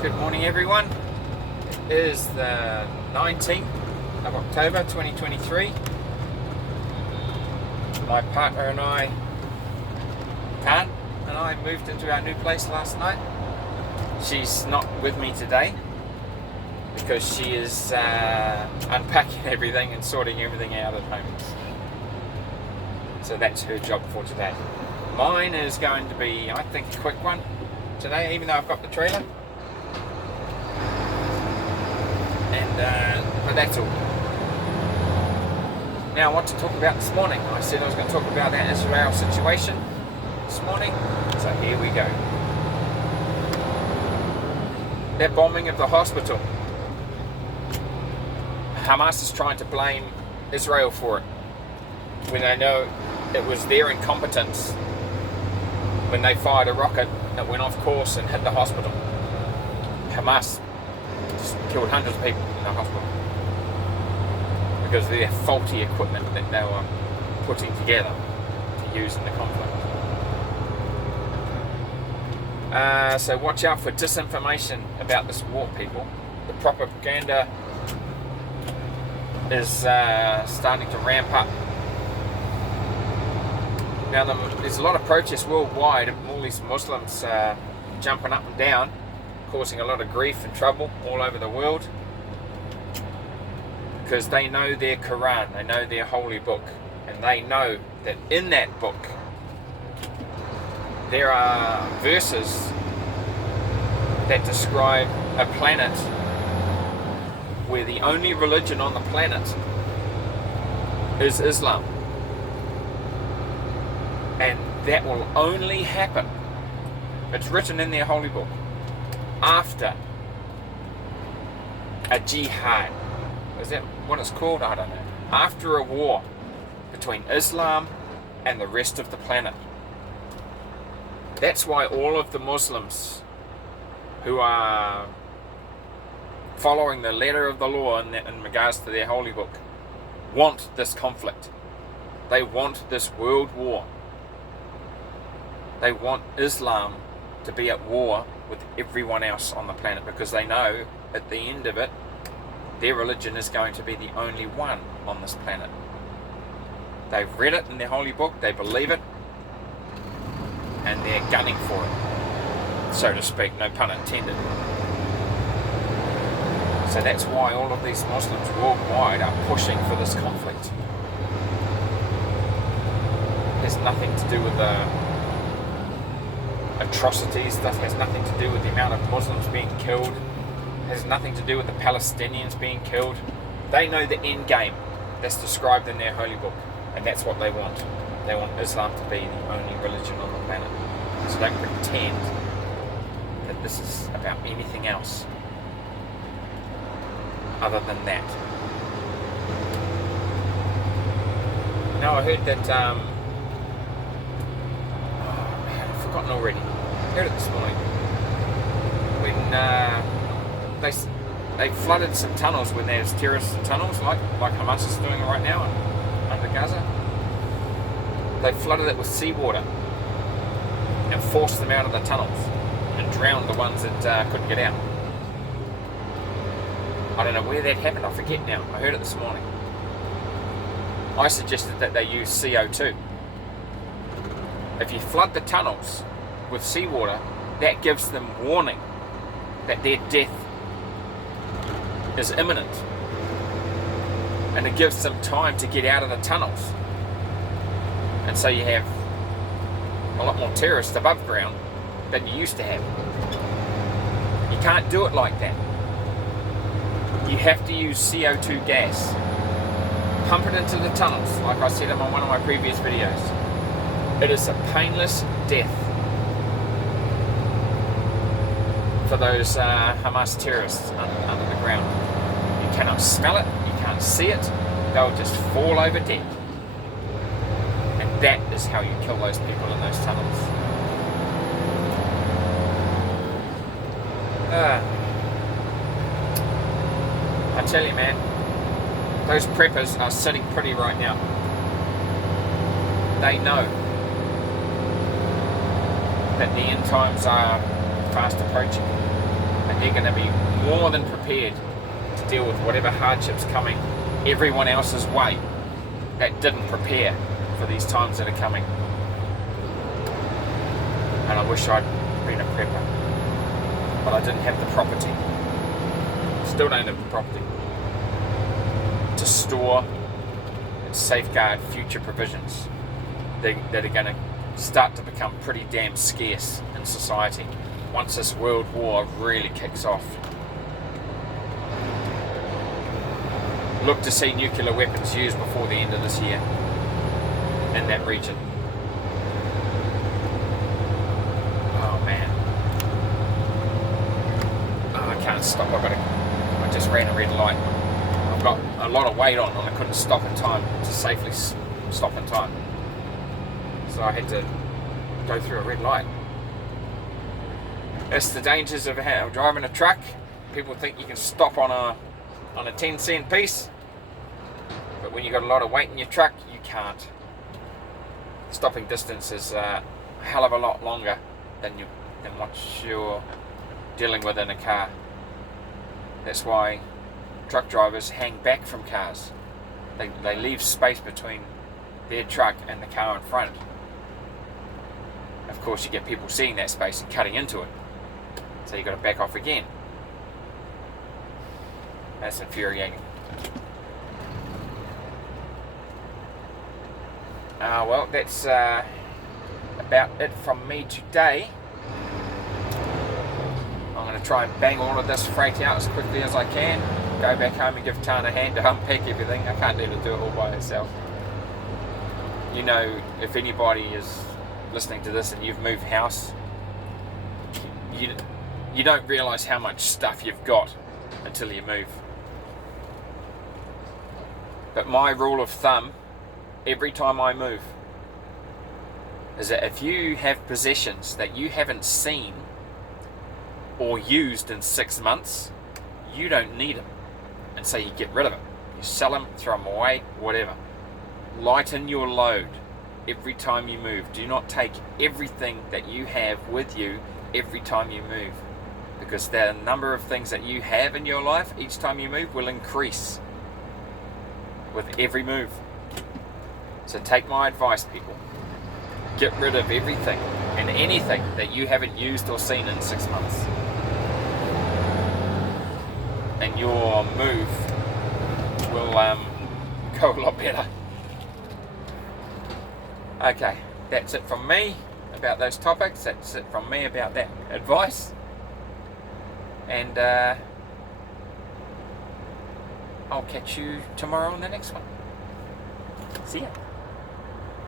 Good morning, everyone. It is the 19th of October 2023. My partner and I, Khan, and I moved into our new place last night. She's not with me today because she is unpacking everything and sorting everything out at home. So that's her job for today. Mine is going to be, I think, a quick one today, even though I've got the trailer. But that's all. Now, what to talk about this morning? I said I was going to talk about that Israel situation this morning, so here we go. That bombing of the hospital. Hamas is trying to blame Israel for it, when they know it was their incompetence when they fired a rocket that went off course and hit the hospital. Hamas just killed hundreds of people in the hospital because of their faulty equipment that they were putting together to use in the conflict. So watch out for disinformation about this war, people. The propaganda is starting to ramp up. Now, there's a lot of protests worldwide, and all these Muslims jumping up and down, causing a lot of grief and trouble all over the world, because they know their Quran, they know their holy book, and they know that in that book there are verses that describe a planet where the only religion on the planet is Islam. And that will only happen, it's written in their holy book, after a jihad. Is that what it's called? I don't know. After a war between Islam and the rest of the planet. That's why all of the Muslims who are following the letter of the law in regards to their holy book want this conflict. They want this world war. They want Islam to be at war with everyone else on the planet, because they know at the end of it, their religion is going to be the only one on this planet. They've read it in their holy book, they believe it, and they're gunning for it, so to speak, no pun intended. So that's why all of these Muslims worldwide are pushing for this conflict. It has nothing to do with the atrocities, that has nothing to do with the amount of Muslims being killed, it has nothing to do with the Palestinians being killed. They know the end game that's described in their holy book, and that's what they want. They want Islam to be the only religion on the planet. So don't pretend that this is about anything else other than that. Now, I heard that I've forgotten already. I heard it this morning. When they flooded some tunnels, when there's terrorist tunnels, like Hamas is doing right now under Gaza. They flooded it with seawater and forced them out of the tunnels and drowned the ones that couldn't get out. I don't know where that happened, I forget now. I heard it this morning. I suggested that they use CO2. If you flood the tunnels with seawater, that gives them warning that their death is imminent, and it gives them time to get out of the tunnels. And so you have a lot more terrorists above ground than you used to have. You can't do it like that. You have to use CO2 gas. Pump it into the tunnels, like I said in one of my previous videos. It is a painless death for those Hamas terrorists under the ground. You cannot smell it, you can't see it, they'll just fall over dead. And that is how you kill those people in those tunnels. I tell you, man, those preppers are sitting pretty right now. They know that the end times are fast approaching, and they're going to be more than prepared to deal with whatever hardships coming everyone else's way that didn't prepare for these times that are coming. And I wish I'd been a prepper, but I didn't have the property. Still don't have the property to store and safeguard future provisions that are going to start to become pretty damn scarce in society once this world war really kicks off. Look to see nuclear weapons used before the end of this year in that region. Oh man. Oh, I can't stop. I just ran a red light. I've got a lot of weight on and I couldn't stop in time to safely stop in time. So I had to go through a red light. That's the dangers of driving a truck. People think you can stop on a 10-cent piece, but when you've got a lot of weight in your truck, you can't. Stopping distance is a hell of a lot longer than what you're dealing with in a car. That's why truck drivers hang back from cars. They leave space between their truck and the car in front. Of course, you get people seeing that space and cutting into it, so you've got to back off again. That's infuriating. Well, that's about it from me today. I'm going to try and bang all of this freight out as quickly as I can. Go back home and give Tan a hand to unpack everything. I can't let her do it all by herself. You know, if anybody is listening to this and you've moved house, you don't realise how much stuff you've got until you move. But my rule of thumb, every time I move, is that if you have possessions that you haven't seen or used in 6 months, you don't need them. And so you get rid of them. You sell them, throw them away, whatever. Lighten your load every time you move. Do not take everything that you have with you every time you move, because the number of things that you have in your life each time you move will increase with every move. So take my advice, people. Get rid of everything and anything that you haven't used or seen in 6 months, and your move will go a lot better. Okay, that's it from me about those topics. That's it from me about that advice. And I'll catch you tomorrow on the next one. See ya.